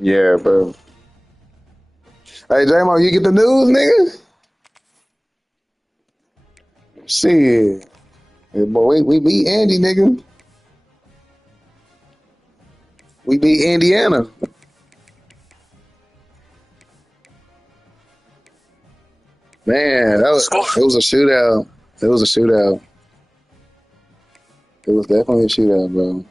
Yeah, bro. Hey, J-Mo, you get the news, nigga? Shit. Yeah, boy, we beat Andy, nigga. We beat Indiana. Man, it was a shootout. It was a shootout. It was definitely a shootout, bro.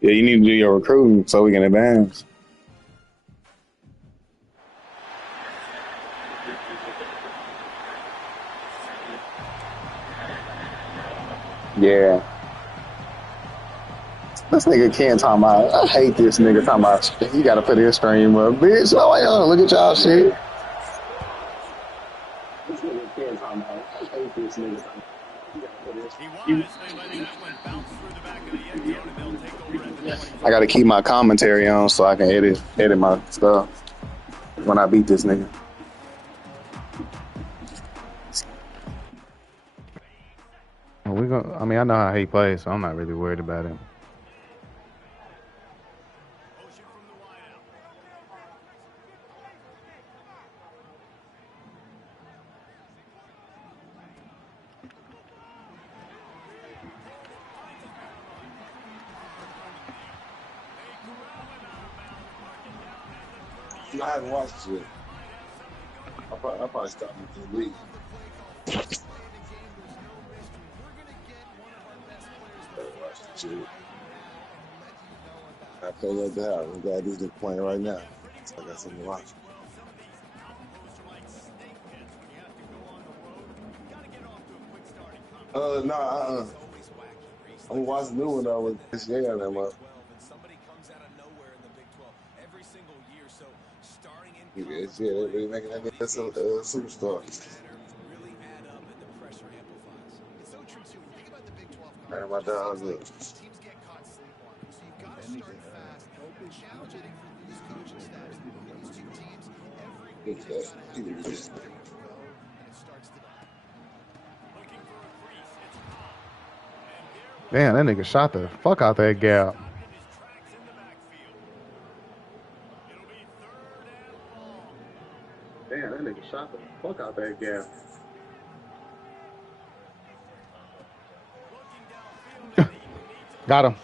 Yeah, you need to do your recruiting so we can advance. Yeah. This nigga can't talk about. I hate this nigga talking about. You gotta put his stream up, bitch. Oh, wait, look at y'all shit. This nigga can't talk about. I hate this nigga talking about. I gotta keep my commentary on so I can edit my stuff when I beat this nigga. I mean, I know how he plays, so I'm not really worried about him. I haven't watched it yet. I'll probably start with the league. I pull up the house. I'm glad these niggas playing right now. So I got something to watch. I'm gonna watch the new one though with this year on that month. Yeah, they're really making that nigga a superstar. Man, my dog's up. Damn, that nigga shot the fuck out that gap. Damn, that nigga shot the fuck out that gap. Got him.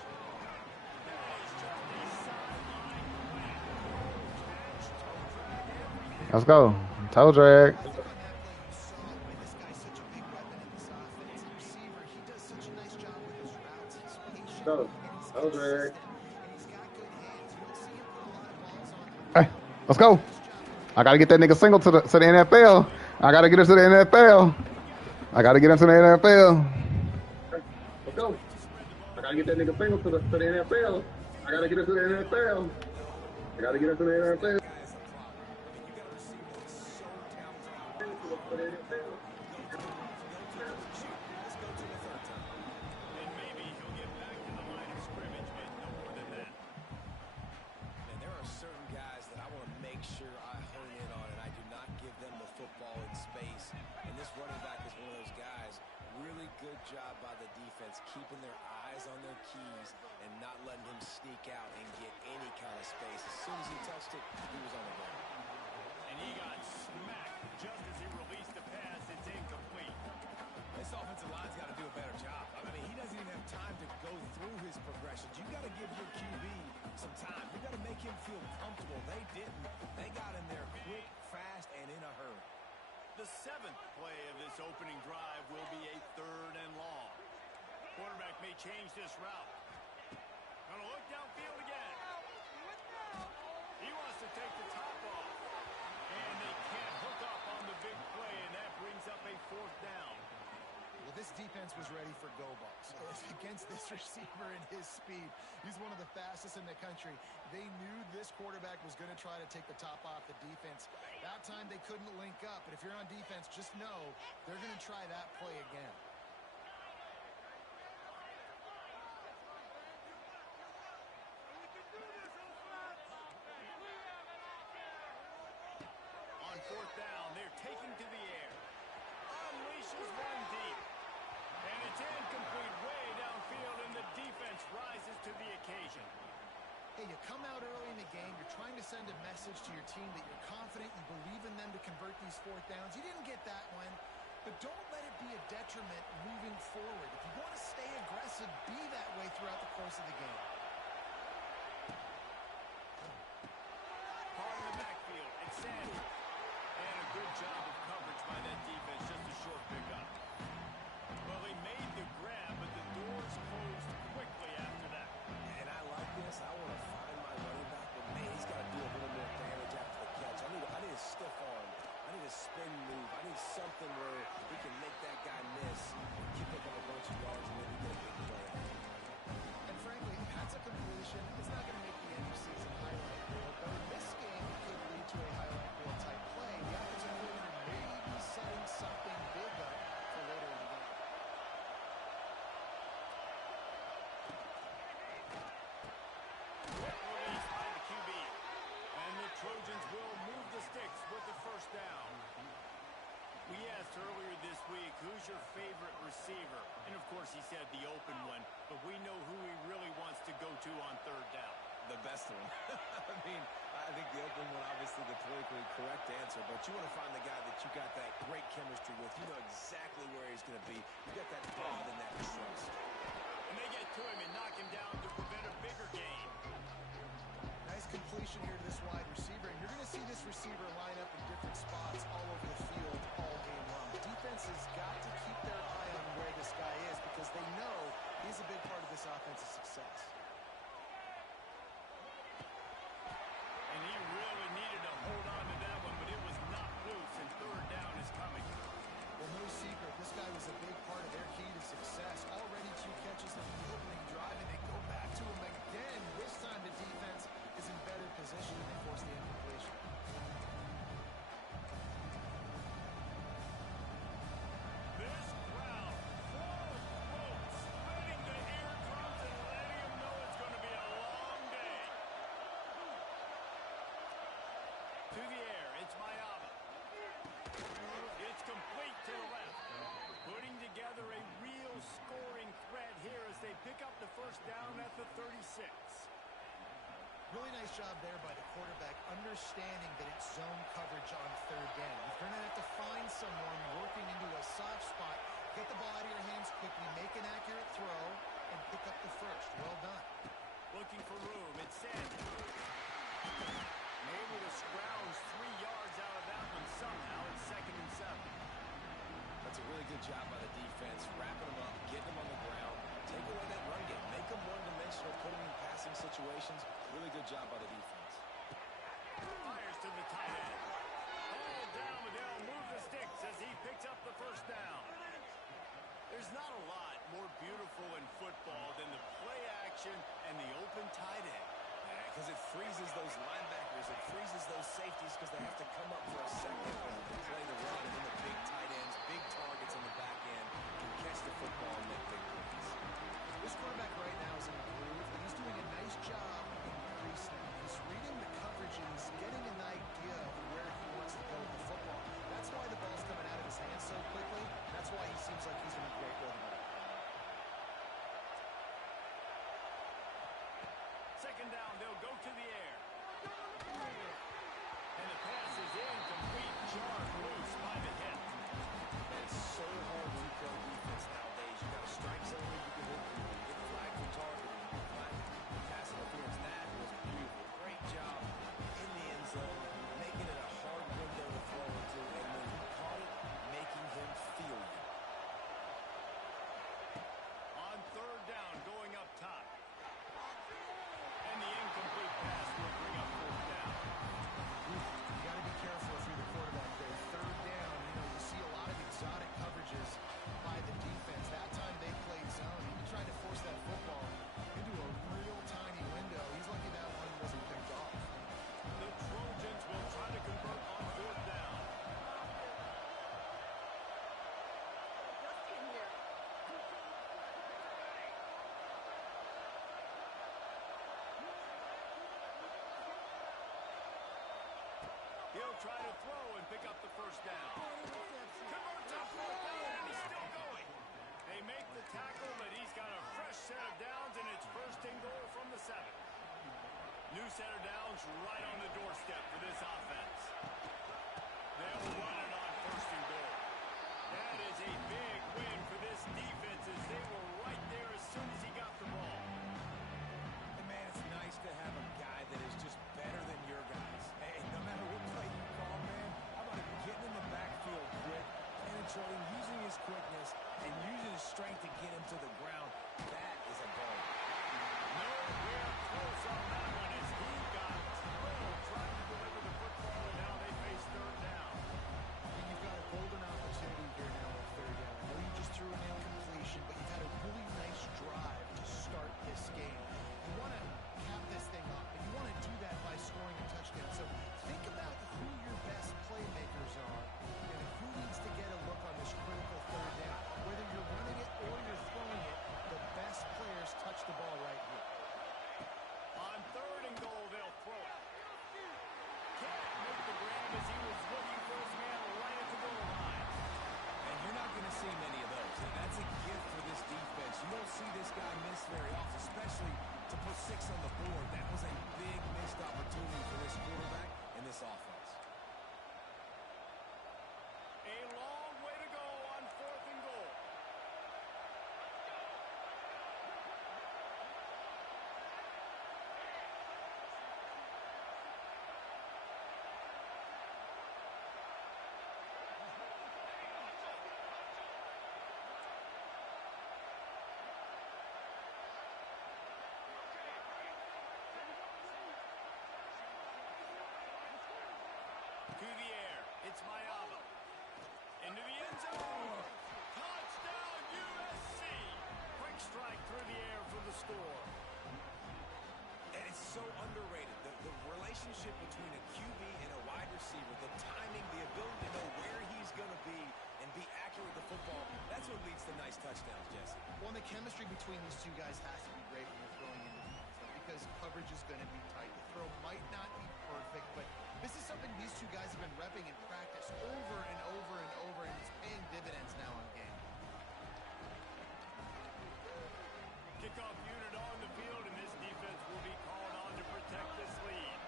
Let's go. Toe drag. Go. Toe drag. Hey, let's go. I gotta get that nigga single to the NFL. I gotta get him to the NFL. I gotta get him to the NFL. Let's go. I gotta get that nigga single to the NFL. I gotta get him to the NFL. I gotta get him to the NFL. The seventh play of this opening drive will be a 3rd and long. Quarterback may change this route. Gonna look downfield again. He wants to take the top off. And they can't hook up on the big play, and that brings up a 4th down. This defense was ready for go balls. Against this receiver and his speed, he's one of the fastest in the country. They knew this quarterback was going to try to take the top off the defense. That time they couldn't link up, but if you're on defense, just know they're going to try that play again. On fourth down, they're taking to the air. Unleashes one deep. And it's incomplete way downfield, and the defense rises to the occasion. Hey, you come out early in the game, you're trying to send a message to your team that you're confident, you believe in them to convert these fourth downs. You didn't get that one, but don't let it be a detriment moving forward. If you want to stay aggressive, be that way throughout the course of the game. Caught in the backfield, it's Sanders. And a good job of coverage by that defense, just a short pickup. Well, they made the grab, but the doors closed quickly after that. And I like this. I want to find my running back, but man, he's got to do a little more damage after the catch. I need a stiff arm. I need a spin move. I need something where he can make that guy miss, keep up on a bunch of yards, and maybe get a big play. And frankly, that's a completion. It's not going to make the end of season highlight reel, but in this game, it could lead to a highlight reel type play. The offensive coordinator may be setting something big up for later in the game. Quick release by the QB. And the Trojans will move the sticks with the first down. We asked earlier this week, who's your favorite receiver? And of course he said the open one, but we know who he really wants to go to on third down. The best one. I think the open one, obviously the politically correct answer, but you want to find the guy that you got that great chemistry with. You know exactly where he's going to be. You got that bond and that trust. And they get to him and knock him down to prevent a bigger gain. Nice completion here to this wide receiver, and you're going to see this receiver line up in different spots all over the field all game long. Defense has got to keep their eye on where this guy is because they know he's a big part of this offense's success. And he really needed to hold on to that one, but it was not loose, and third down is coming. Well, no secret, this guy was a big part of their key to success. Already 2 catches on the opening drive, and they go back to him again. This time the defense is in better position, and they force the incompletion. This crowd, spreading the eardrums and letting them know it's going to be a long day. To the air, it's Mayaba. It's complete to the left. Putting together a real scoring threat here as they pick up the first down at the 36. Really nice job there by the quarterback, understanding that it's zone coverage on third down. You're going to have to find someone working into a soft spot, get the ball out of your hands quickly, make an accurate throw, and pick up the first. Well done. Looking for room, it's Sanders. Able to scrounge 3 yards out of that one somehow. It's 2nd and 7. That's a really good job by the defense, wrapping them up, getting them on the ground, take away that run game, make them one-dimensional, put them in passing situations. Really good job by the defense. Fires to the tight end. All down, but they'll move the sticks as he picks up the first down. There's not a lot more beautiful in football than the play action and the open tight end. Because it freezes those linebackers, it freezes those safeties because they have to come up for a second and play the run, and then the big tight ends, big targets on the back end can catch the football and make big plays. This quarterback right now is in a groove, and he's doing a nice job increasing. He's reading the coverage and he's getting an idea of where he wants to go with the football. That's why the ball's coming out of his hands so quickly. That's why he seems like he's in a great rhythm. Second down, they'll go to the air. And He'll try to throw and pick up the first down. Converts on fourth down, and he's still going. They make the tackle, but he's got a fresh set of downs, and it's first and goal from the 7. New set of downs right on the doorstep for this offense. They'll run it on first and goal. That is a big win for this defense as they were right there as soon as he got the ball. And man, it's nice to have a guy that is just better than your guys. Hey, no matter what play you call, man, how about him getting in the backfield quick, penetrating, using his quickness, and using his strength to get him to the ground. That is a goal. Nowhere close on that one as he got thrilled trying to deliver the football, and now they face third down. And you've got a golden opportunity here now on third down. I know you just threw an incompletion, but you've had a really nice drive to start this game. You want to cap this thing up, and you want to do that by scoring a touchdown. So think about who your best playmakers are and who needs to get a look on this critical third down. Whether you're running it or you're throwing it, the best players touch the ball right here. On third and goal, they'll throw it. Can't make the grab as he was looking for his man right at the goal line. And you're not going to see many of those. And that's a gift for this defense. You don't see this guy miss very often, especially to put 6 on the board. That was a big missed opportunity for this quarterback and this offense. A long way to go on fourth and goal. To the air, it's Mayava. Into the end zone. Touchdown, USC. Quick strike through the air for the score. And it's so underrated. The relationship between a QB and a wide receiver, the timing, the ability to know where he's going to be and be accurate with the football, that's what leads to nice touchdowns, Jesse. Well, the chemistry between these two guys has to be great when you're throwing into the end zone because coverage is going to be tight. The throw might not be perfect, but this is something these two guys have been repping in practice over and over and over, and it's paying dividends now on game. Kickoff unit on the field, and this defense will be called on to protect this lead.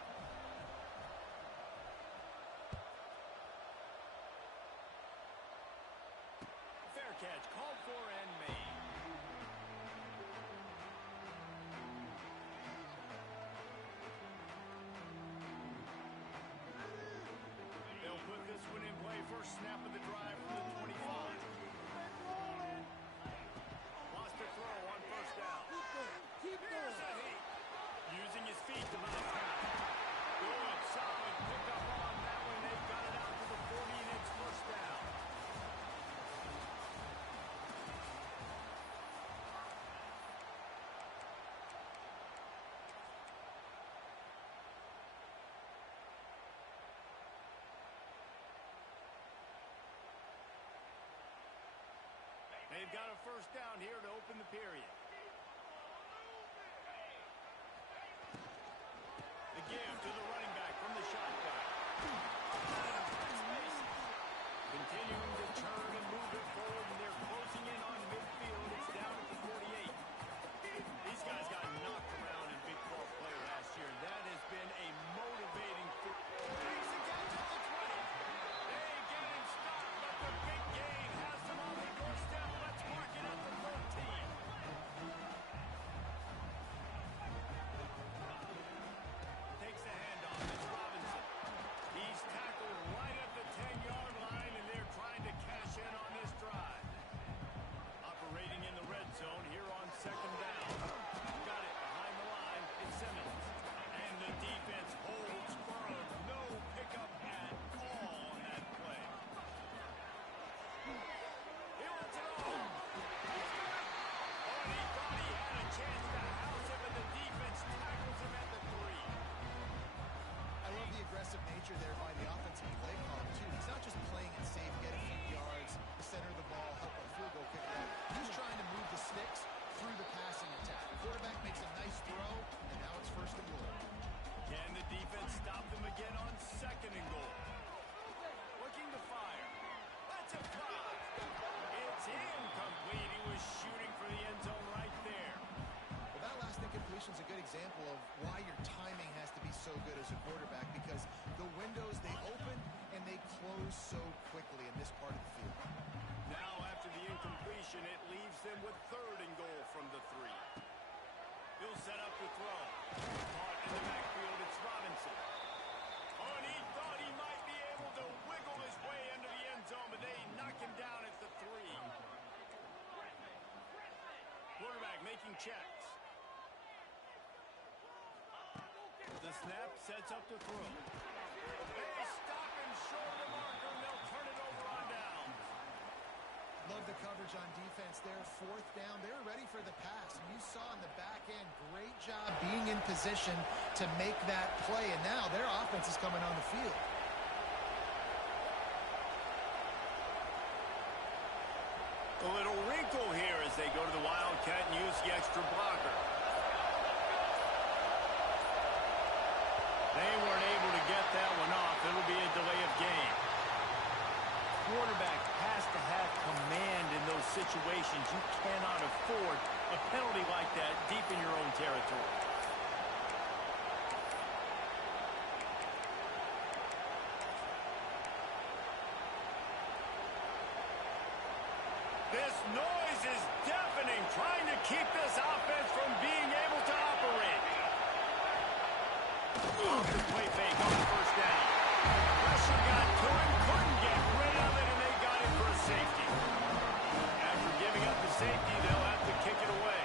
Fair catch, called for and made. They'll put this one in play. First snap of the drive from the 25. Lost a throw on first down. Here's a heat. Using his feet to mount time. Good, solid pickup on that one. They've got it out to the 40, and it's first down. They've got a first down here to open the period. The give to the running back from the shotgun. Continuing to turn and move it forward, and they're closing in on midfield. It's down at the 48. These guys got knocked around in Big 12 play last year, and that has been a motivating makes a catch at the 20. They get him stopped, but the big gain has them on the doorstep. Let's mark it at the 13. Takes the handoff. It's Robinson. He's tackled right at the 10-yard line, and they're trying to cash in on this drive. Operating in the red zone here on second down. Got it behind the line. It's Simmons. And the defense holds firm. No pickup at all on that play. He wants it all. He's got it. Oh, and he thought he had a chance to house him, and the defense tackles him at the 3. I love the aggressive nature there by the offensive play caller, too. He's not just playing it safe, get a few yards, center the ball, help a field goal kick out. He's trying to move the sticks through the passing attack. The quarterback makes a nice throw, and now it's first and goal. Can the defense stop them again on second and goal? example of why your timing has to be so good as a quarterback, because the windows, they open and they close so quickly in this part of the field. Now, after the incompletion, it leaves them with 3rd and goal from the 3. He'll set up the throw. Caught in the backfield, it's Robinson. Oh, and he thought he might be able to wiggle his way into the end zone, but they knock him down at the 3. Quarterback making checks. The snap sets up the throw. They stop him short of the marker, and they'll turn it over on down. Love the coverage on defense there. 4th down. They're ready for the pass. And you saw in the back end, great job being in position to make that play. And now their offense is coming on the field. A little wrinkle here as they go to the Wildcat and use the extra blocker. They weren't able to get that one off. It'll be a delay of game. Quarterback has to have command in those situations. You cannot afford a penalty like that deep in your own territory. This noise is deafening, trying to keep this offense from being able to operate. Off the play fake on 1st down. Pressure got to him, couldn't get rid of it, and they got him for a safety. After giving up the safety, they'll have to kick it away.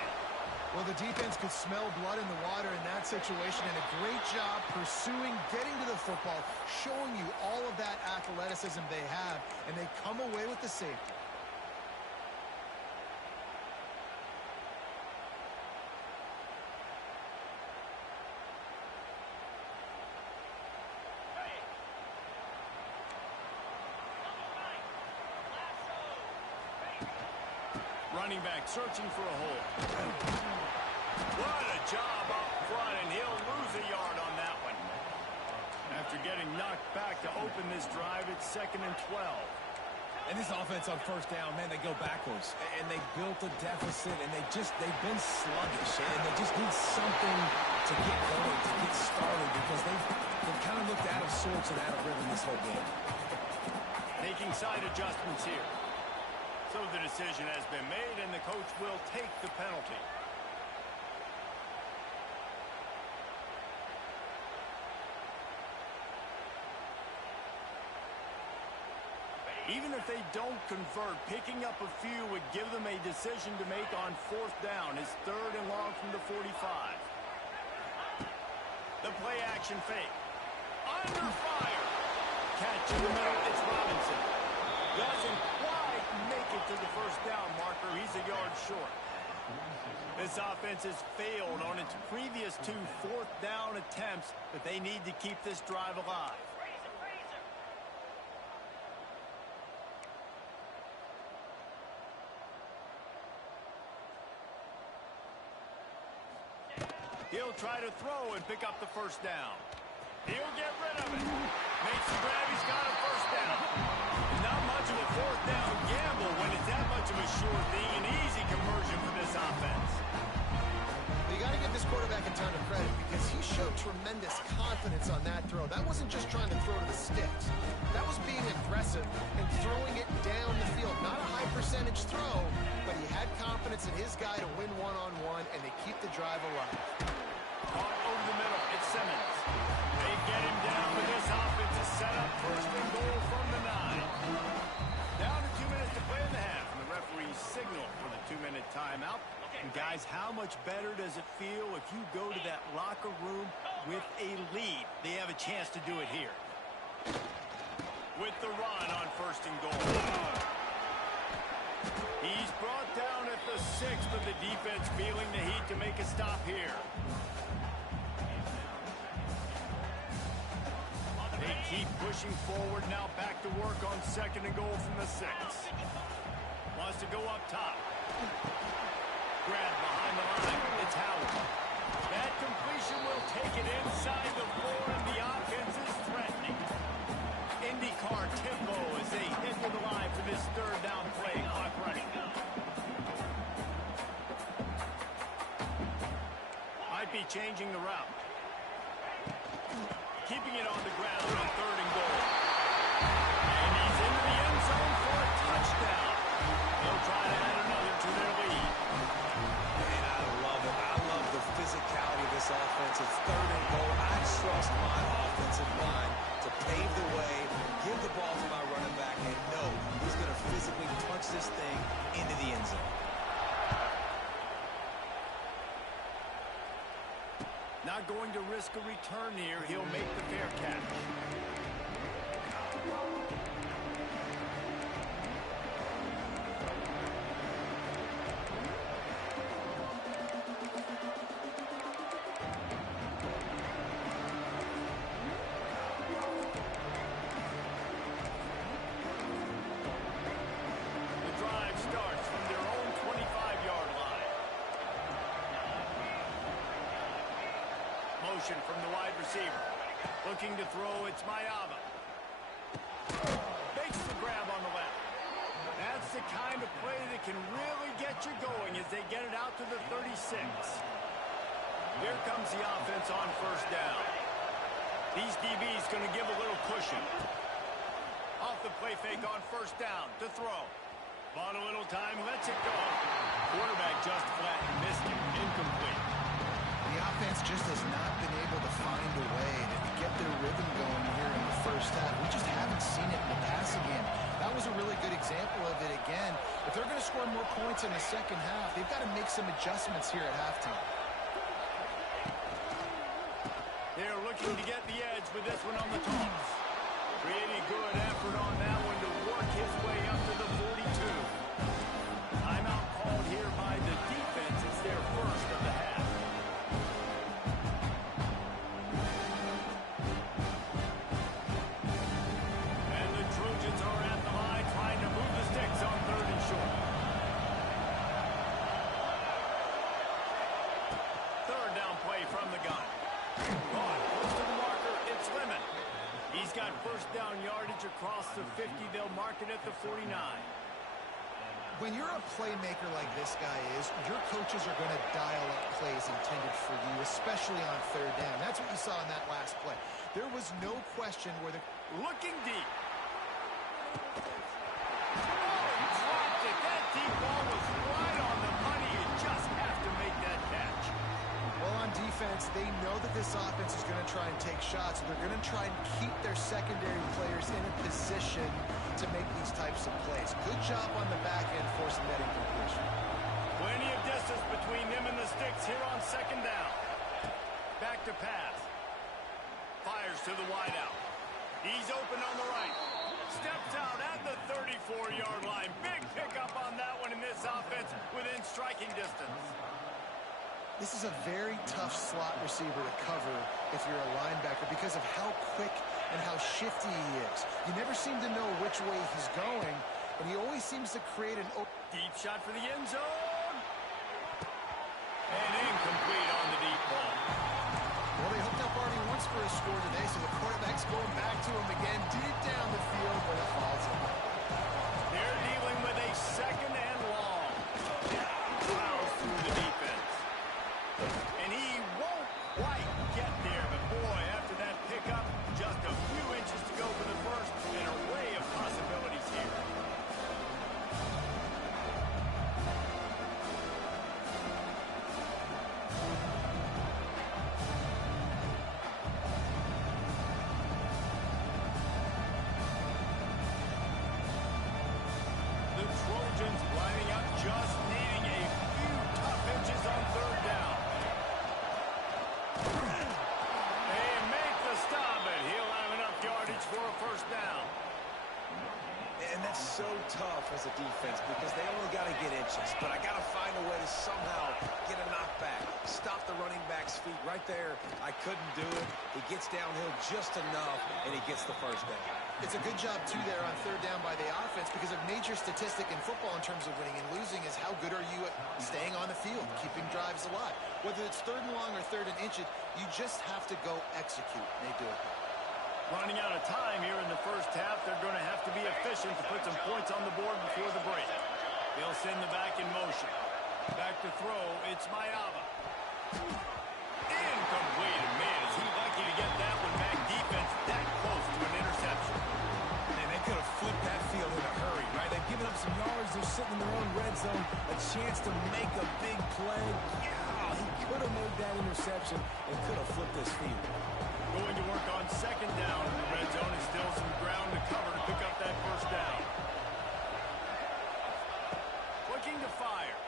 Well, the defense could smell blood in the water in that situation, and a great job pursuing, getting to the football, showing you all of that athleticism they have, and they come away with the safety. Running back searching for a hole. What a job up front, and he'll lose a yard on that one. After getting knocked back to open this drive, it's 2nd and 12. And this offense on 1st down, man, they go backwards. And they built a deficit, and they've been sluggish. And they just need something to get going, to get started, because they've kind of looked out of sorts and out of rhythm this whole game. Making side adjustments here. So the decision has been made, and the coach will take the penalty. Even if they don't convert, picking up a few would give them a decision to make on 4th down. It's 3rd and long from the 45. The play action fake. Under fire. Catch in the middle, it's Robinson. Doesn't quite make it to the 1st down marker. He's a yard short. This offense has failed on its previous 2 4th down attempts, but they need to keep this drive alive. He'll try to throw and pick up the 1st down. He'll get rid of it. Makes the grab. He's got a 1st down. Not much of a 4th down gamble when it's that much of a sure thing. An easy conversion for this offense. You got to give this quarterback a ton of credit because he showed tremendous confidence on that throw. That wasn't just trying to throw to the sticks. That was being aggressive and throwing it down the field. Not a high percentage throw, but he had confidence in his guy to win one-on-one and to keep the drive alive. Caught over the middle. It's Simmons. They get him down, but this offense is set up 1st and goal from the 9. Down to 2 minutes to play in the half, and the referee signal for the 2-minute timeout. And guys, how much better does it feel if you go to that locker room with a lead? They have a chance to do it here. With the run on 1st and goal. He's brought down at the 6, but the defense feeling the heat to make a stop here. They keep pushing forward, now back to work on 2nd and goal from the 6. Wants to go up top. Grab behind the line. It's Howard. That completion will take it inside the 4, and the offense is threatening. IndyCar tempo as they head to the line for this 3rd down play. Clock running. Might be DB changing the route. Keeping it on the ground on 3rd and goal. And he's into the end zone for a touchdown. They'll try to add another to their lead. Man, I love it. I love the physicality of this offense. It's 3rd and goal. I trust my offensive line to pave the way, give the ball to my running back, and know he's going to physically punch this thing into the end zone. Not going to risk a return here. He'll make the fair catch. The drive starts from their own 25-yard line. Motion from the wide receiver. Looking to throw, it's Mayava. Makes the grab on the left. That's the kind of play that can really get you going as they get it out to the 36. Here comes the offense on 1st down. These DBs going to give a little cushion. Off the play fake on 1st down to throw. Bought a little time, lets it go. Quarterback just flat missed it. Incomplete. The offense just has not been able to find a way to get their rhythm going here in the 1st half. We just haven't seen it in the passing game. That was a really good example of it again. If they're going to score more points in the 2nd half, they've got to make some adjustments here at halftime. They're looking to get the edge with this one on the toss. Pretty good effort on that one to work his way up to the 42. Timeout called here by the defense. It's their 1st of the half. And the Trojans are at the line trying to move the sticks on 3rd and short. 3rd down play from the gun. Caught close to the marker. It's Lemon. He's got 1st down yardage across the 50. They'll mark it at the 49. When you're a playmaker like this guy is, your coaches are going to dial up plays intended for you, especially on 3rd down. That's what you saw in that last play. There was no question where the... Looking deep. Oh, dropped it. That deep ball was right on the money. You just have to make that catch. Well, on defense, they know that this offense is going to try and take shots. They're going to try and keep their secondary players in a position to make these types of plays. Good job on the back end forcing that incompletion. Plenty of distance between them and the sticks here on 2nd down. Back to pass. Fires to the wideout. He's open on the right. Steps out at the 34-yard line. Big pickup on that one in this offense within striking distance. This is a very tough slot receiver to cover if you're a linebacker because of how quick and how shifty he is. You never seem to know which way he's going, and he always seems to create an open... Deep shot for the end zone. And incomplete on the deep ball. Well, they hooked up already once for a score today, so the quarterback's going back to him again deep down the field, but it falls in. They're dealing with a 2nd and long. Plows through the defense. And he won't quite get there, but boy, after that pickup, just a few inches to go for the 1st. An array of possibilities here. The Trojans lining up, just needing a few tough inches on 3rd down. They make the stop, but he'll have enough yardage for a 1st down. And that's so tough as a defense because they only got to get inches. But I got to find a way to somehow get a knockback, stop the running back's feet right there. I couldn't do it. He gets downhill just enough, and he gets the 1st down. It's a good job, too, there on 3rd down by the offense because a major statistic in football in terms of winning and losing is how good are you at staying on the field, keeping drives alive. Whether it's 3rd and long or 3rd and inches, you just have to go execute, and they do it. Running out of time here in the 1st half, they're going to have to be efficient to put some points on the board before the break. They'll send the back in motion. Back to throw, it's Mayava. Incomplete. And man, is he lucky to get that one back. Defense that close to an interception. And they could have flipped that field in a hurry, right? They've given up some yards. They're sitting in their own red zone. A chance to make a big play. Yeah, he could have made that interception and could have flipped this field. Going to work on second down in the red zone. Is still some ground to cover to pick up that first down. Looking to fire.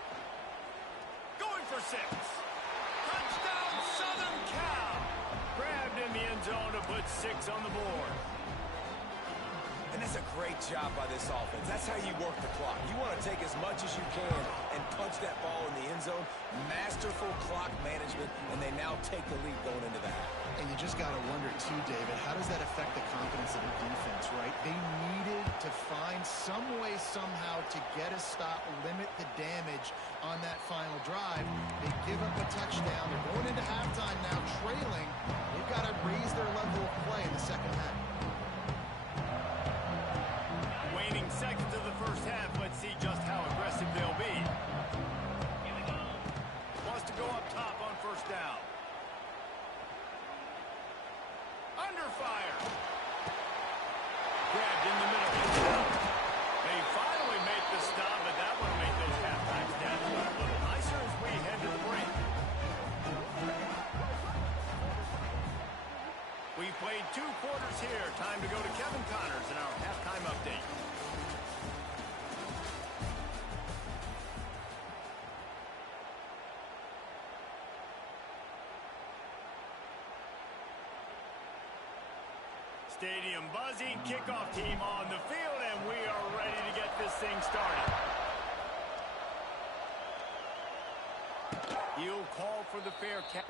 Going for 6. Touchdown, Southern Cal. Grabbed in the end zone to put 6 on the board. And that's a great job by this offense. That's how you work the clock. You want to take as much as you can and punch that ball in the end zone. Masterful clock management, and they now take the lead going into that. And you just got to wonder, too, David, how does that affect the confidence of the defense, right? They needed to find some way, somehow, to get a stop, limit the damage on that final drive. They give up a touchdown. They're going into halftime now, trailing. They've got to raise their level of play in the second half. Waning seconds of the first half. Let's see just how aggressive they'll be. Wants to go up top on first down. Under fire. Grabbed in the middle. They finally make the stop, but that one will make those halftime stats look a little nicer as we head to the break. We played 2 quarters here. Time to go to Kevin Connors in our halftime update. Stadium buzzing, kickoff team on the field, and we are ready to get this thing started. He'll call for the fair catch.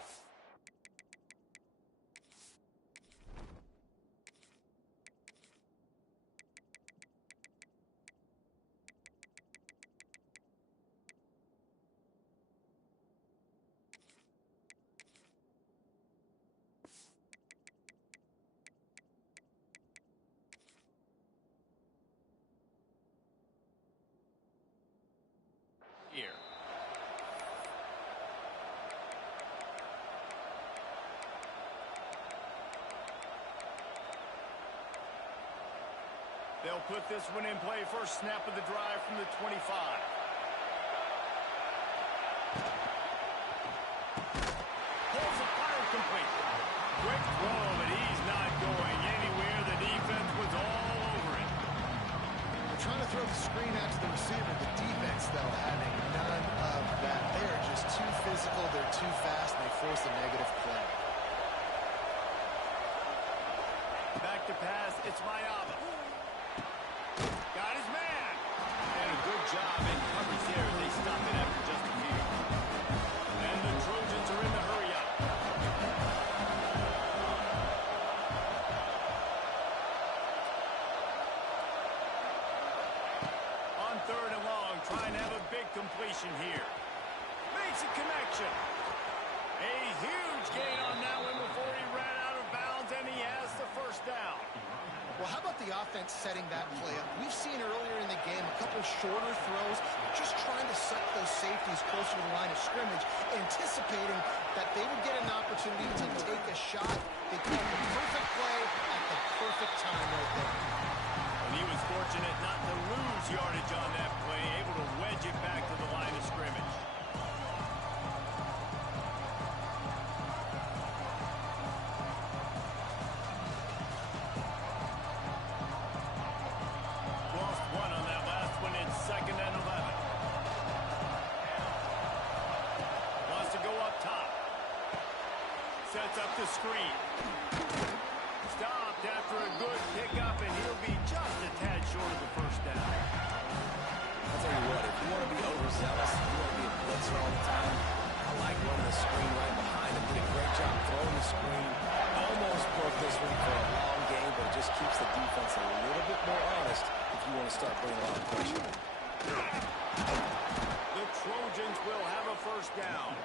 Here. They'll put this one in play. First snap of the drive from the 25. Pulls a fire complete. Quick throw, but he's not going anywhere. The defense was all over it. They're trying to throw the screen out to the receiver. The defense, though, having none of that. They are just too physical. They're too fast. And they force a negative play. Back to pass. It's Mayaba. Got his man. And a good job in coverage there as they stop it after just a few. And the Trojans are in the hurry up. On 3rd and long, trying to have a big completion here. Makes a connection. A huge gain on that one before he ran out of bounds, and he has the first down. Well, how about the offense setting that play up? We've seen earlier in the game a couple shorter throws, just trying to set those safeties closer to the line of scrimmage, anticipating that they would get an opportunity to take a shot. They called the perfect play at the perfect time right there. And he was fortunate not to lose yardage on that play, able to wedge it back to the line of scrimmage. Lost one on that last one. It's 2nd and 11. Wants to go up top. Sets up the screen. Stopped after a good pickup, and he'll be just a tad short of the first down. I'll tell you what, if you want to be overzealous, if you want to be a blitzer all the time, I like running the screen right behind him. Did a great job throwing the screen. Almost broke this one for a long game, but it just keeps the defense a little bit more honest if you want to start bringing a lot of pressure. The Trojans will have a first down.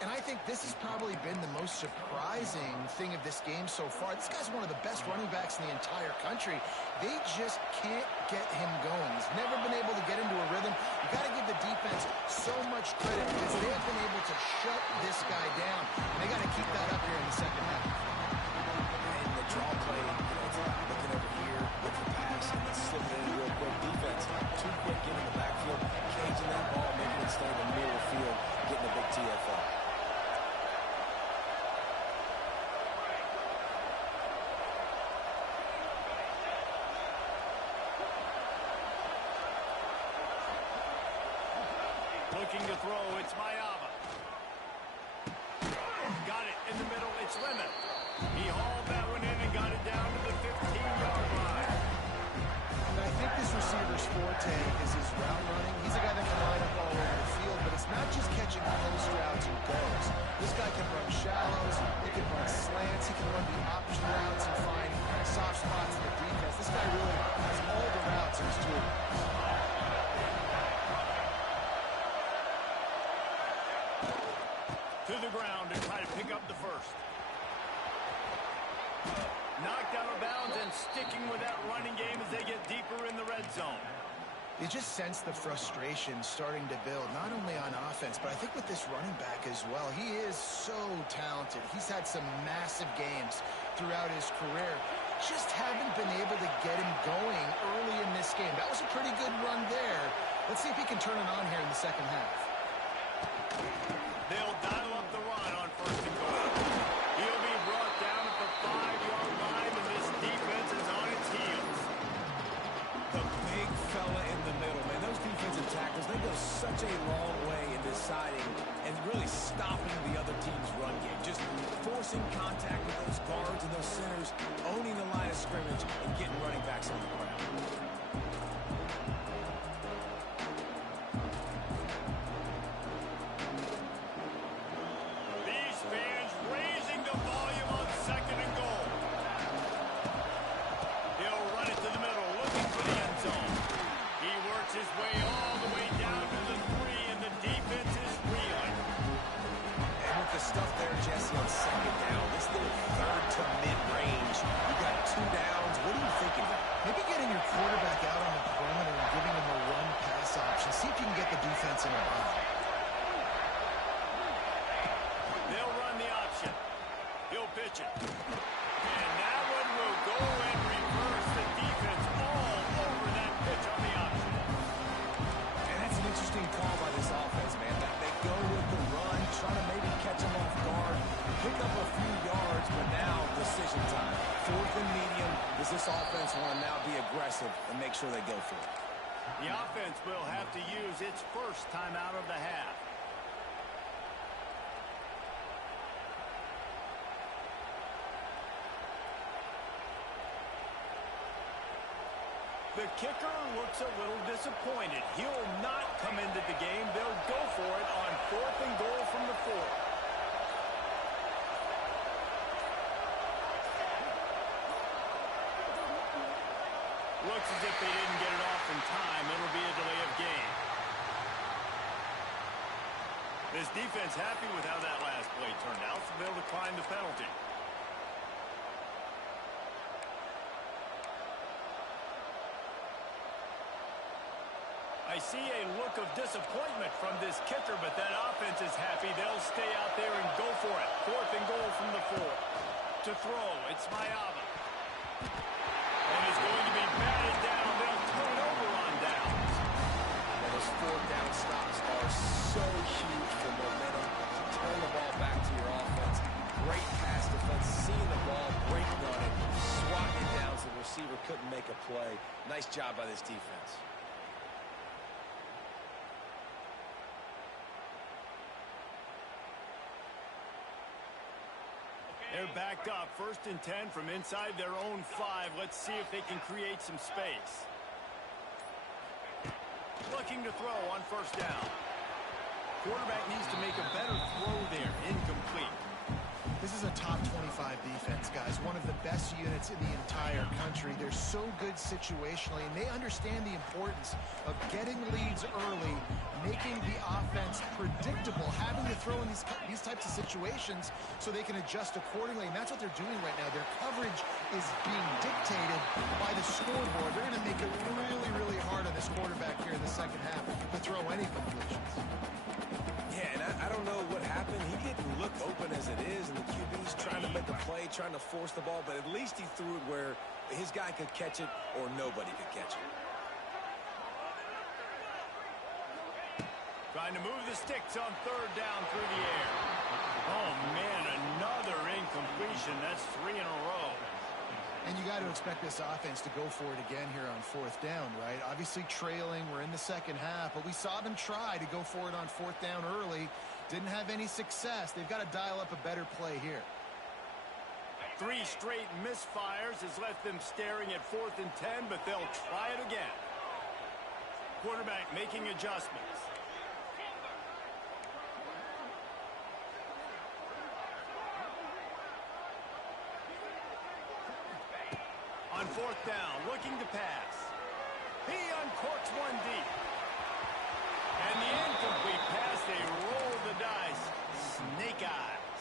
And I think this has probably been the most surprising thing of this game so far. This guy's one of the best running backs in the entire country. They just can't get him going. He's never been able to get into a rhythm. You got to give the defense so much credit because they have been able to shut this guy down. And they got to keep that up here in the second half. And the draw play, it's looking over here with the pass and then slipping in real quick. Defense too quick in the backfield, caging that ball, making it stay in the middle of the field, getting a big TFL. Looking to throw, it's Mayava. Got it in the middle, it's Lemon. He hauled that one in and got it down to the 15-yard line. And I think this receiver's forte is his route running. He's a guy that can line up all over the field, but it's not just catching close routes and goes. This guy can run shallows, he can run slants, he can run the option routes and find soft spots in the defense. This guy really has all the routes in his toolbox. To the ground and try to pick up the first. Knocked out of bounds and sticking with that running game as they get deeper in the red zone. You just sense the frustration starting to build, not only on offense, but I think with this running back as well. He is so talented. He's had some massive games throughout his career. Just haven't been able to get him going early in this game. That was a pretty good run there. Let's see if he can turn it on here in the second half. They'll dial up the run on first and goal. He'll be brought down at the 5-yard line, and this defense is on its heels. The big fella in the middle, man. Those defensive tackles, they go such a long way in deciding and really stopping the other team's run game. Just forcing contact with those guards and those centers, owning the line of scrimmage, and getting running backs on the ground. This offense want to now be aggressive and make sure they go for it. The offense will have to use its first timeout of the half. The kicker looks a little disappointed. He'll not come into the game. They'll go for it on 4th and goal from the 4. Looks as if they didn't get it off in time. It'll be a delay of game. This defense happy with how that last play turned out, so they'll decline the penalty. I see a look of disappointment from this kicker, but that offense is happy. They'll stay out there and go for it. 4th and goal from the 4. To throw, it's Mayava. And it's going to be batted down. They'll turn it over on downs. Well, those 4th down stops are so huge for momentum. Turn the ball back to your offense. Great pass defense, seeing the ball, breaking on it, swatting it down so the receiver couldn't make a play. Nice job by this defense. They're back up, 1st and 10 from inside their own 5. Let's see if they can create some space. Looking to throw on 1st down. Quarterback needs to make a better throw there. Incomplete. This is a top 25 defense, guys. One of the best units in the entire country. They're so good situationally, and they understand the importance of getting leads early, making the offense predictable, having to throw in these types of situations so they can adjust accordingly. And that's what they're doing right now. Their coverage is being dictated by the scoreboard. They're going to make it really, really hard on this quarterback here in the second half to throw any completions. Yeah, and I don't know what happened. He didn't look open as it is, and the QB's trying to make a play, trying to force the ball, but at least he threw it where his guy could catch it or nobody could catch it. Trying to move the sticks on third down through the air. Oh, man, another incompletion. That's 3 in a row. And you got to expect this offense to go for it again here on fourth down, right? Obviously trailing, we're in the second half, but we saw them try to go for it on fourth down early. Didn't have any success. They've got to dial up a better play here. 3 straight misfires has left them staring at 4th and 10, but they'll try it again. Quarterback making adjustments. On fourth down, looking to pass. He uncorks one deep. And the incomplete pass, they roll the dice. Snake eyes.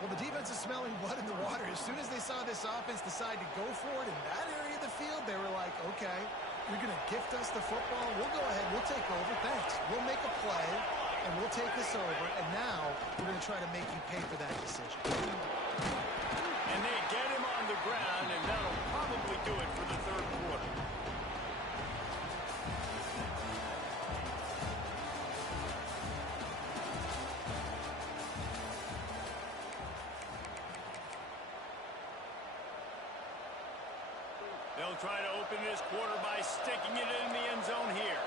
Well, the defense is smelling blood in the water. As soon as they saw this offense decide to go for it in that area of the field, they were like, okay, you're going to gift us the football. We'll go ahead. We'll take over. Thanks. We'll make a play, and we'll take this over. And now we're going to try to make you pay for that decision. And they get him on the ground, and that'll probably do it for the third quarter. They'll try to open this quarter by sticking it in the end zone here.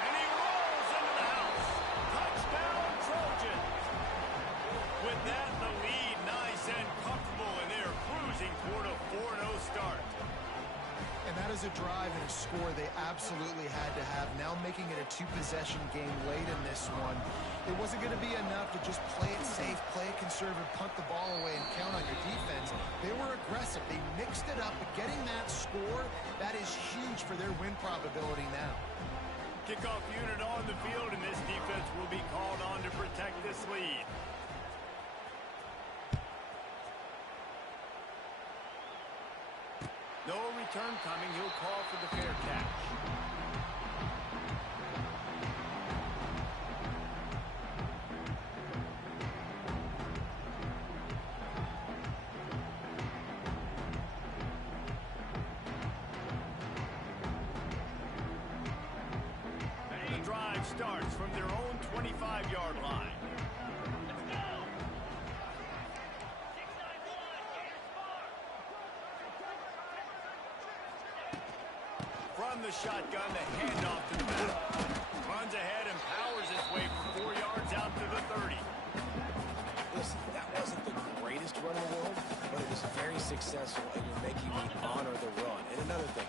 And he rolls into the house. Touchdown, Trojan. With that, the lead nice and comfortable, and they're cruising toward a 4-0 start. And that is a drive and a score they absolutely had to have. Now making it a 2-possession game late in this one. It wasn't going to be enough to just play it safe, play it conservative, punt the ball away, and count on your defense. They were aggressive. They mixed it up. But getting that score, that is huge for their win probability now. Kickoff unit on the field, and this defense will be called on to protect this lead. No return coming. He'll call for the fair catch. The drive starts from their own 25-yard line. From the shotgun, the handoff to the middle. Runs ahead and powers his way for 4 yards out to the 30. Listen, that wasn't the greatest run in the world, but it was very successful, and you're making me honor the run. And another thing,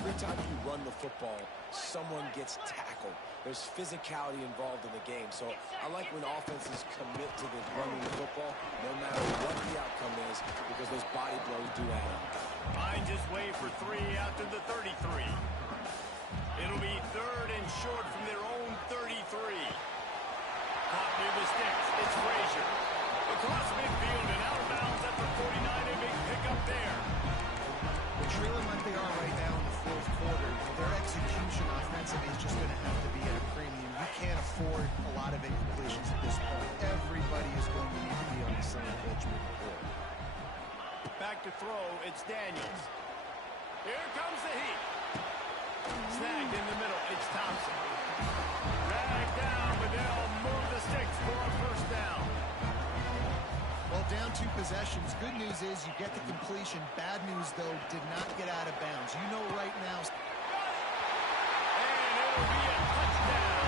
every time you run the football, someone gets tackled. There's physicality involved in the game. So I like when offenses commit to the running the football, no matter what the outcome is, because those body blows do add up. Finds his way for 3 out to the 33. It'll be 3rd and short from their own 33. Caught near the sticks. It's Frazier. Across midfield and out of bounds at the 49. A big pickup there. They're trailing like they are right now in the fourth quarter. Their execution offensively is just going to have to be at a premium. You can't afford a lot of incompletions at this point. Everybody is going to need to be on the same page with the ball. Back to throw, it's Daniels. Here comes the heat. Snagged in the middle, it's Thompson. Dragged down, but they'll move the sticks for a first down. Well, down 2 possessions. Good news is you get the completion. Bad news, though, did not get out of bounds. You know right now. And it'll be a touchdown.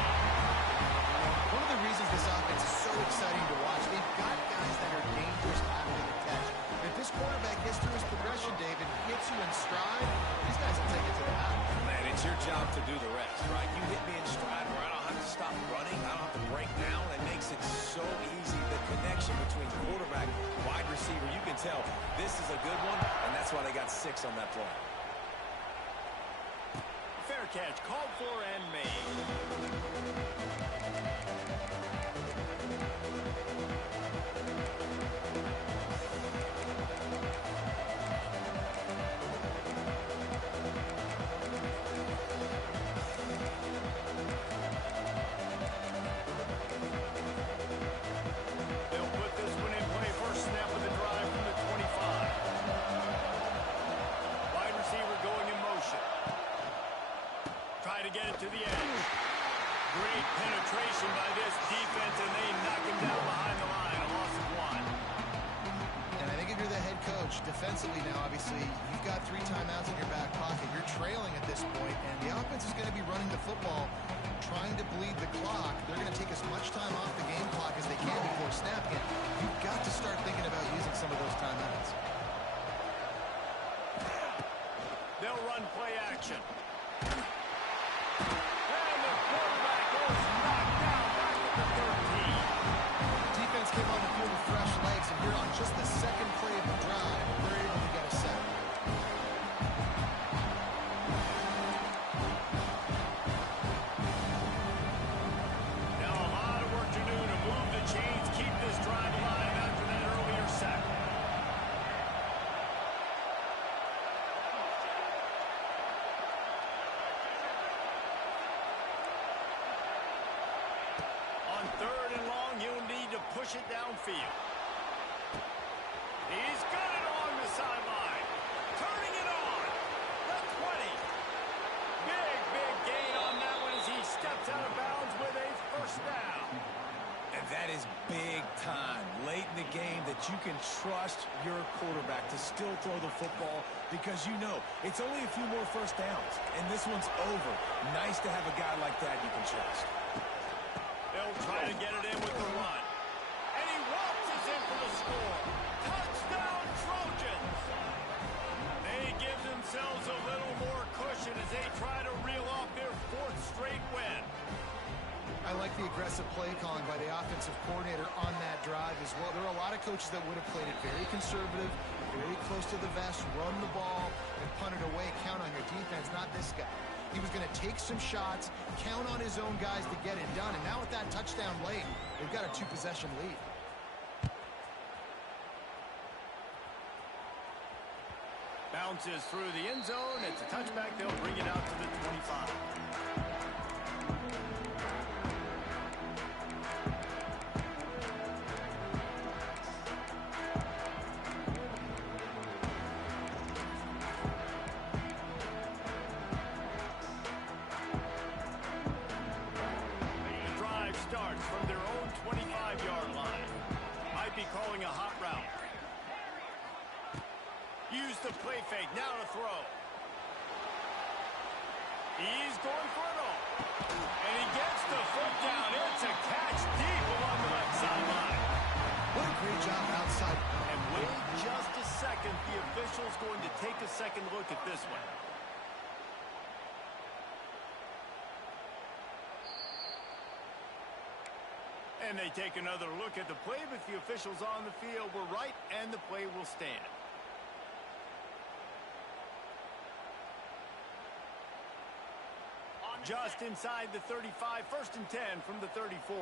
One of the reasons this offense is so exciting to watch, they've got guys that are dangerous after the catch. If this quarterback gets through his progression, David, hits you in stride, these guys will take it to the house. Man, it's your job to do the rest, right? You hit me in stride where I don't have to stop running. I don't have to break down. It makes it so easy. The connection between quarterback, wide receiver, you can tell this is a good one, and that's why they got 6 on that play. Fair catch, called for and made. Get it to the edge. Great penetration by this defense, and they knock him down behind the line. A loss of 1. And I think if you're the head coach, defensively now, obviously, you've got 3 timeouts in your back pocket. You're trailing at this point, and the offense is going to be running the football, trying to bleed the clock. They're going to take as much time off the game clock as they can before snapping it. You've got to start thinking about using some of those timeouts. They'll run play action. And the quarterback is knocked down back at the 13. Defense came on the field with fresh legs, and here on just the second play of the drive, they're able to get a sack. Now a lot of work to do to move the chains, keep this drive alive after that earlier sack. On 3rd and long, you'll need to push it downfield. He's got it along the sideline. Turning it on. The 20. Big gain on that one as he steps out of bounds with a first down. And that is big time late in the game that you can trust your quarterback to still throw the football because you know it's only a few more first downs, and this one's over. Nice to have a guy like that you can trust. They'll try to get it in with the run. And he waltzes in for the score. Touchdown, Trojans! They give themselves a little more cushion as they try to reel off their 4th straight win. I like the aggressive play calling by the offensive coordinator on that drive as well. There are a lot of coaches that would have played it very conservative, very close to the vest, run the ball, and punt it away, count on your defense, not this guy. He was going to take some shots, count on his own guys to get it done, and now with that touchdown late, they've got a 2-possession lead. Bounces through the end zone. It's a touchback. They'll bring it out to the 25. Starts from their own 25-yard line. Might be calling a hot route. Use the play fake, now to throw. He's going for it all. And he gets the foot down. It's a catch deep along the left sideline. What a great job outside. And wait just a second. The official's going to take a second look at this one. And they take another look at the play, but the officials on the field were right, and the play will stand. Just inside the 35, 1st and 10 from the 34.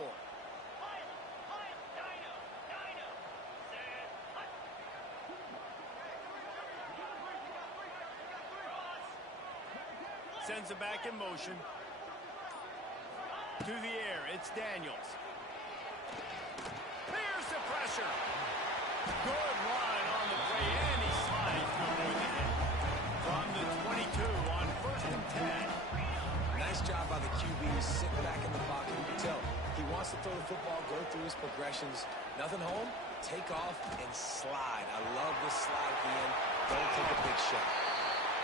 Sends it back in motion. To the air, it's Daniels. There's the pressure. Good line on the play, and he slides to avoid the hit. From the 22 on 1st and 10. Nice job by the QB, sitting back in the pocket. You can tell he wants to throw the football, go through his progressions. Nothing home, take off and slide. I love this slide at the end. Don't take a big shot.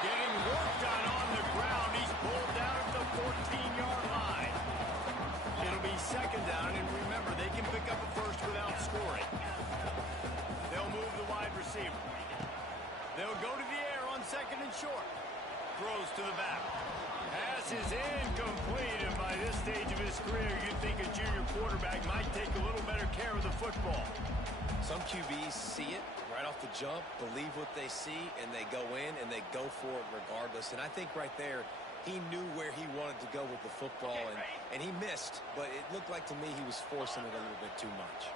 Getting work done on the ground. He's pulled down at the 14-yard line. It'll be 2nd down, and remember, they can pick up a first without scoring. They'll move the wide receiver. They'll go to the air on 2nd and short. Throws to the back. Pass is incomplete, and by this stage of his career, you'd think a junior quarterback might take a little better care of the football. Some QBs see it right off the jump, believe what they see, and they go in and they go for it regardless. And I think right there, he knew where he wanted to go with the football, and he missed. But it looked like to me he was forcing it a little bit too much.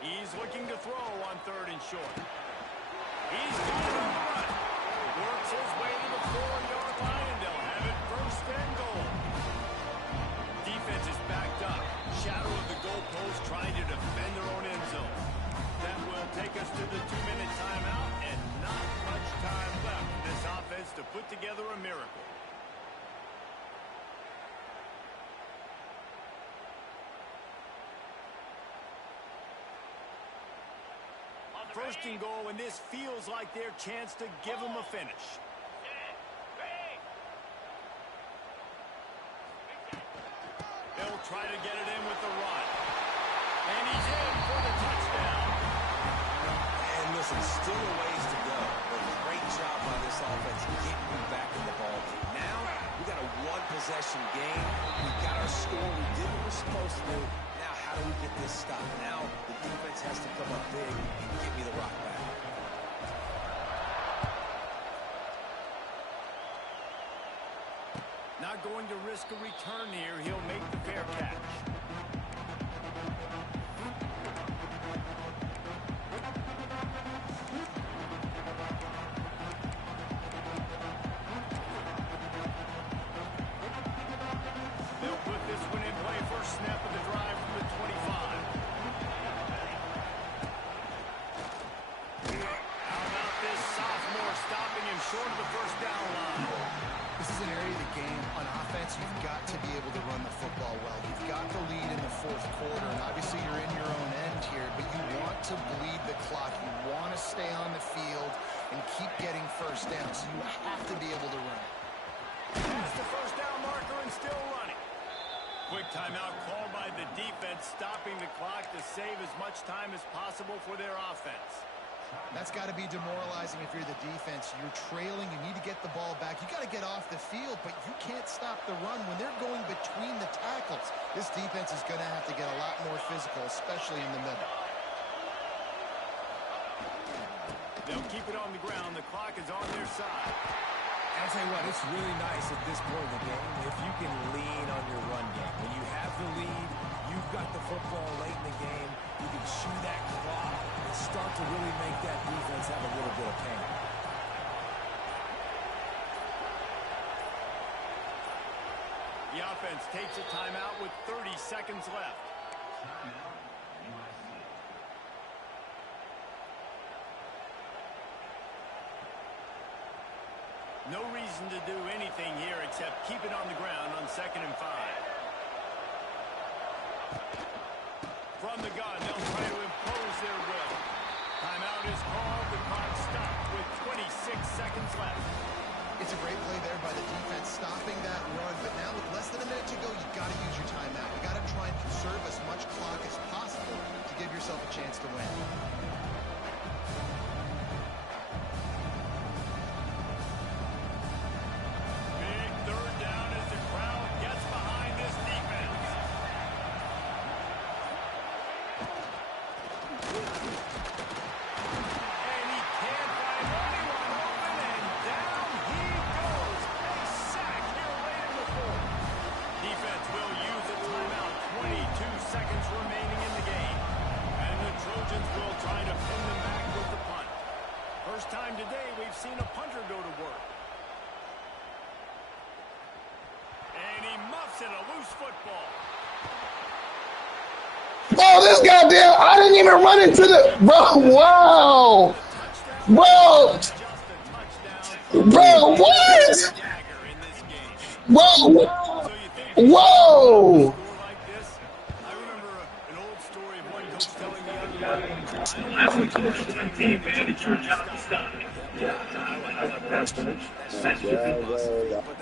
He's looking to throw on 3rd and short. He's got it on the run. Works his way to the 4-yard line, and they'll have it 1st and goal. Defense is backed up. Shadow of the goalpost trying to defend their own end zone. That will take us to the 2-minute timeout, and not much time left for this offense to put together a miracle. First and goal, and this feels like their chance to give them a finish. They'll try to get it in with the run. And he's in for the touchdown. And listen, still a ways to go, but great job by this offense getting you back in the ball game. Now, we got a one-possession game. We got our score. We did what we're supposed to do. Now, how do we get this stopped? Now, the defense has to come up big and give me the rock back. Not going to risk a return here. He'll make the fair catch. They'll put this one in play. First snap of the drive from the 25. How about this sophomore stopping him short of the 1st down line? This is an area of the game on offense you've got to be able to run the football well. You've got the lead in the 4th quarter, and obviously you're in your own end here, but you want to bleed the clock. You want to stay on the field and keep getting 1st down, so you have to be able to run it. That's the 1st down marker and still running. Quick timeout called by the defense, stopping the clock to save as much time as possible for their offense. That's got to be demoralizing if you're the defense. You're trailing. You need to get the ball back. You got to get off the field, but you can't stop the run when they're going between the tackles. This defense is going to have to get a lot more physical, especially in the middle. They'll keep it on the ground. The clock is on their side. I'll tell you what, it's really nice at this point in the game if you can lean on your run game. When you have the lead, you've got the football late in the game, you can chew that clock and start to really make that defense have a little bit of pain. The offense takes a timeout with 30 seconds left. No reason to do anything here except keep it on the ground on 2nd and 5. From the gun, they'll try to impose their will. Timeout is called. The clock stopped with 26 seconds left. It's a great play there by the defense, stopping that run. But now with less than a minute to go, you've got to use your timeout. You've got to try and conserve as much clock as possible to give yourself a chance to win. Big 3rd down as the crowd gets behind this defense. And he can't find anyone open, and down he goes. A sack here late in the 4th. Defense will use a timeout. 22 seconds remaining in the game. And the Trojans will try to pin them back with the punt. First time today we've seen a punter go to work. And he muffs it, a loose football. Oh, this goddamn! I didn't even run into the bro. Wow, bro, Just a touchdown. bro, what? Dagger in this game. Whoa, So you think whoa! score like this? I remember an old story of one coach telling the other, I don't manage your job to stop it. That's possible,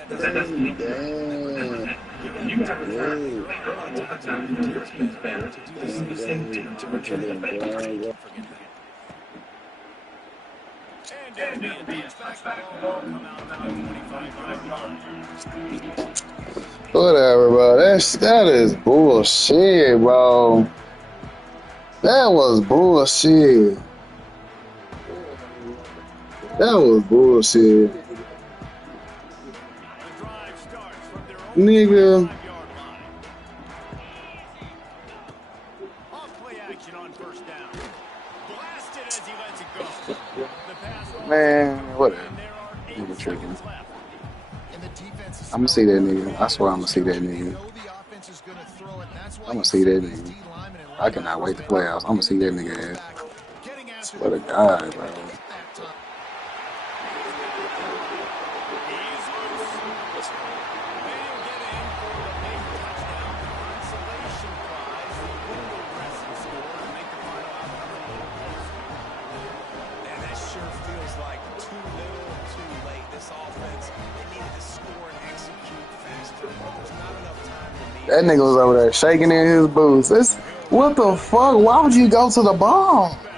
but that doesn't mean you can return. It's better to do the same thing to return the ball. Forget that. And it'll be a touchback. The ball will come out to the 25-yard line. Whatever, bro. That is bullshit, bro. That was bullshit. That was bullshit. The drive starts from their own Nigga. 25-yard line. Off play action on first down. Blasted as he lets it go. The pass rolls Man, out, whatever. and there are 8 Nigga tripping. seconds left. And the defense is I'm gonna see that nigga. I swear I'm gonna see that They nigga. know the offense is going to throw it. That's why I'm gonna you see that these nigga. D linemen and I cannot wait to linebackers playoffs. I'm gonna see that nigga ass. getting after Swear to the God, bro. that time. He's loose. And he'll get in for the late touchdown. Consolation prize. The window dressing score to make the final outcome a little closer. And that sure feels like too little, too late. This offense, they needed to score and execute faster, but there's not enough time to meet. That nigga was over there shaking in his boots. What the fuck? Why would you go to the ball? Better.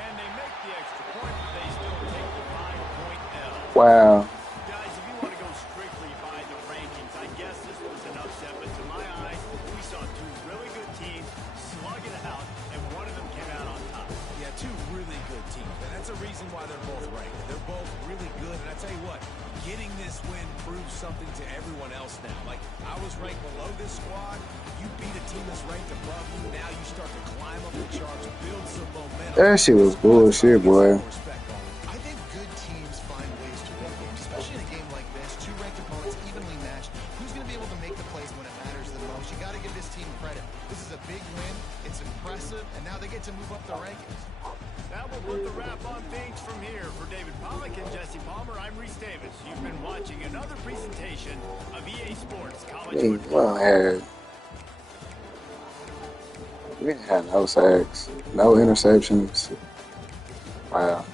And they make the extra point, but they still take the 5-point L. Wow. Guys, if you want to go strictly by the rankings, I guess this was an upset, but to my eyes, we saw 2 really good teams slug it out, and one of them came out on top. Yeah, 2 really good teams, and that's a reason why they're both ranked. They're both really good, and I tell you what, getting this win proves something to everyone else now. Like, I was ranked below this squad. You beat a team that's ranked above you. Now you start to climb up the charts, build some momentum. That shit was bullshit, boy. I think good teams find ways to win games, especially in a game like this. 2 ranked opponents evenly matched. Who's going to be able to make the plays when it matters the most? You got to give this team credit. This is a big win. It's impressive, and now they get to move up the rankings. That will put the wrap on things from here. For David Pollack and Jesse Palmer, I'm Reese Davis. You've been watching another presentation of EA Sports College Football. We didn't have no sacks, no interceptions. Wow.